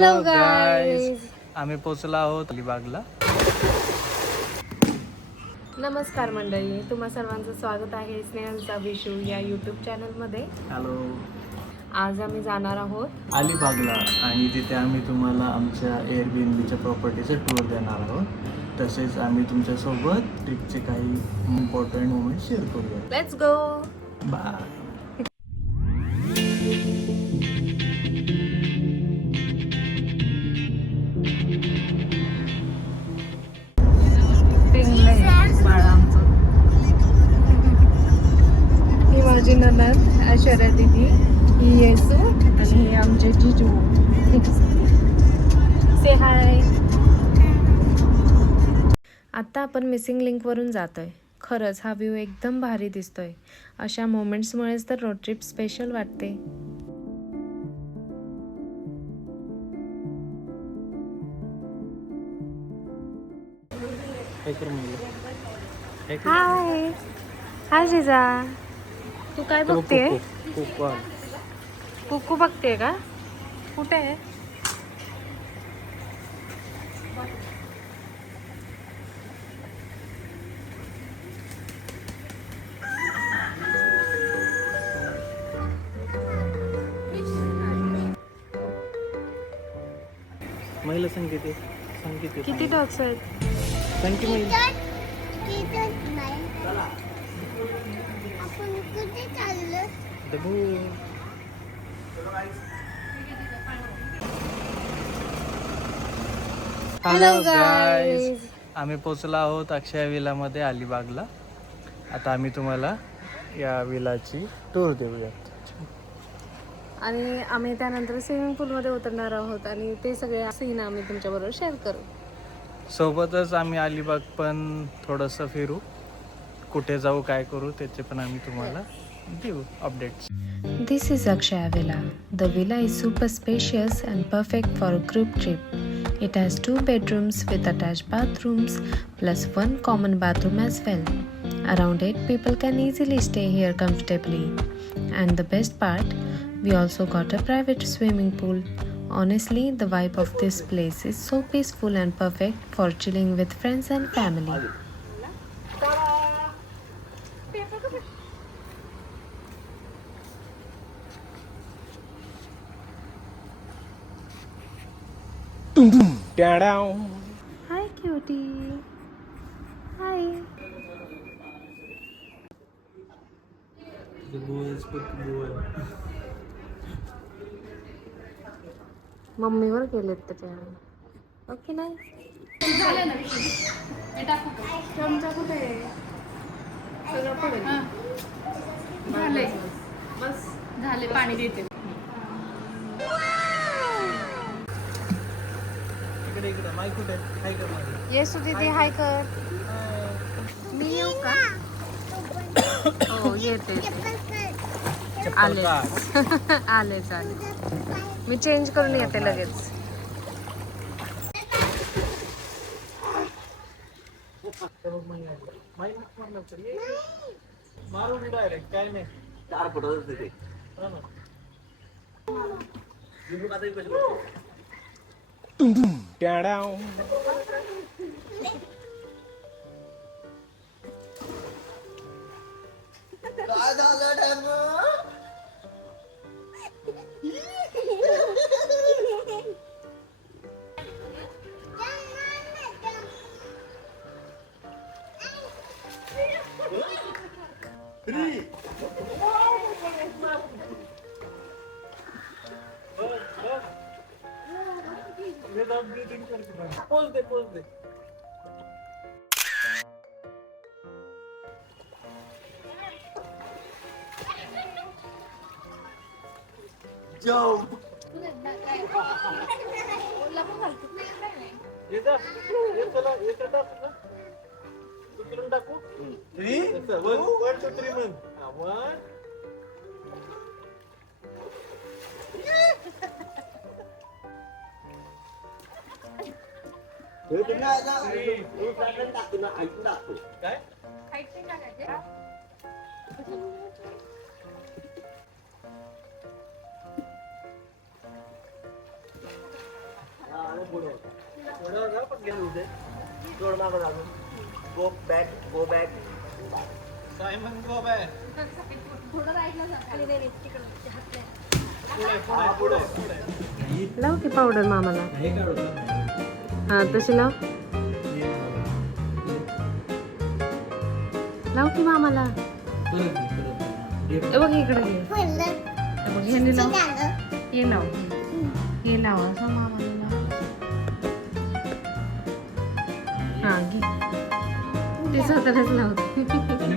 Hello guys, आम्ही पोचलो आहोत अलिबागला. नमस्कार मंडळी, तुम्हा सर्वांचं स्वागत आहे स्नेहलचा विशू या यूट्यूब चॅनलमध्ये. हॅलो. आज आम्ही जाणार आहोत अलिबागला आणि तिथे आम्ही तुम्हाला आमच्या एअरबीएनबीच्या प्रॉपर्टीचं टूर देणार आहोत. तसेच आम्ही तुमच्यासोबत ट्रिपचे काही इम्पॉर्टंट मोमेंट शेअर करूया. Let's go. बाय. ही माझी ननद ऐश्वर्या दिदी, ही येसू आणि हे आमचे जिजू. से हाय. आता आपण मिसिंग लिंकवरून जातोय. खरंच हा व्ह्यू एकदम भारी दिसतोय. अशा मोमेंट्समुळेच तर रोड ट्रिप स्पेशल वाटते. हाय हाय जिजा, तू काय बघते? कुकू बघते का? कुठे आहे? महिला संगीत किती डॉग्स आहेत? संगीत महिला. आपण कुठे चाललो? हॅलो गाईज, आम्ही पोचलो आहोत अक्षय विलामध्ये अलिबागला. आता आम्ही तुम्हाला या विलाची टूर देऊयात. आणि आम्ही त्यानंतर स्विमिंग पूलमध्ये उतरणार आहोत आणि ते सगळे सीन आम्ही तुमच्याबरोबर शेअर करू. सोबतच आम्ही अलिबाग पण थोडंसं फिरू, कुठे जाऊ काय करू त्याचे पण आम्ही तुम्हाला देऊ updates. This is Akshaya Villa. The villa is super spacious and perfect for a group trip. It has 2 bedrooms with attached bathrooms plus 1 common bathroom as well. Around 8 people can easily stay here comfortably. And the best part, we also got a private swimming pool. Honestly, the vibe of this place is so peaceful and perfect for chilling with friends and family. Hi cutie. Hi. मम्मीवर गेलेत त्याच्या. Okay नाही. चमचा कुठे आहे? सगळं पडेल. झाले बस झाले, पाणी देते. येसू दीदी हाय कर. मी येऊ का? हो येते. आले आलेच आले. मी चेंज करून येते लगेच. मारून डायरेक्ट काय नाही. 4 फुटाच तिथे. काय झालं? पोच दे. Jump. उचलून टाकू. 3 1 2 3 म्हण. 1 काय? पुढे होता पुढे होता पण घेऊन दे जोड मागं अजून go back Simon go back थोडं राहिलं ना पुढे लाव की पावडर मामाला. हा तशी लाव. लाव की मामाला. हे बघ इकडे घे. हे बघ हे लाव. हे लाव. हे लाव असं मामाला लाव. हा घे. ते स्वतःलाच लावते. आणि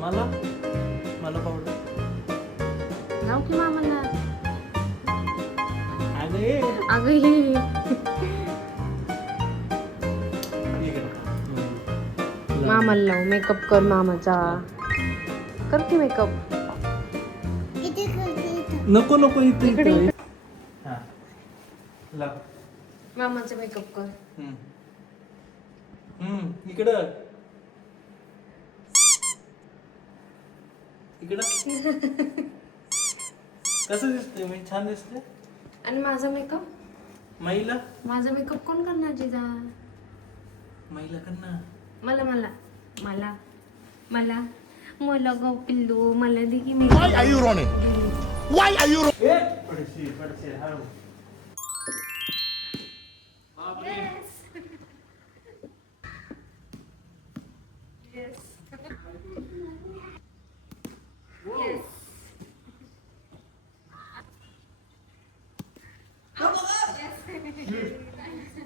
मला पावडर लाव की मामाला. अरे अगं हे मामाला लाव. मेकअप कर मामाचा. कर की मेकअप. नको इथे इकडे. हा लाव मामाचा मेकअप कर. इकडं कसं दिसतंय मी छान दिसते. आणि माझा मेकअप महिला कोण करणार जिजा? महिला करणार मला मला मला मला मला गो पिल्लू मला दे की मी. Why are you running? Why are you running? पडशी हळू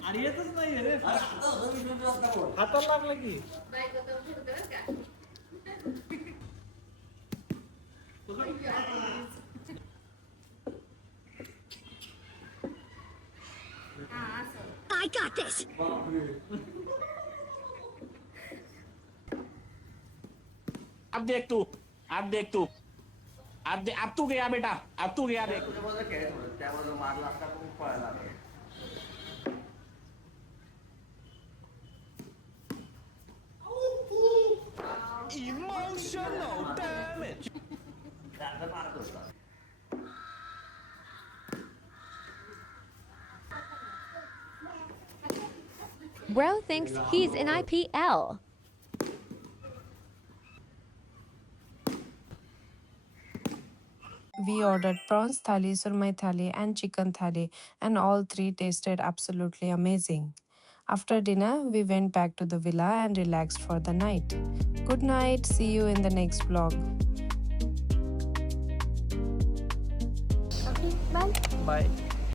आणि येतच नाही रे हाताला लागलं की I got this. अब देख तू अब तू गया बेटा अब तू गया देख Emotional damage. Bro thinks he's in IPL. We ordered prawns thali, surmai thali, and chicken thali, and all three tasted absolutely amazing. After dinner, we went back to the villa and relaxed for the night. Good night. See you in the next vlog. Bye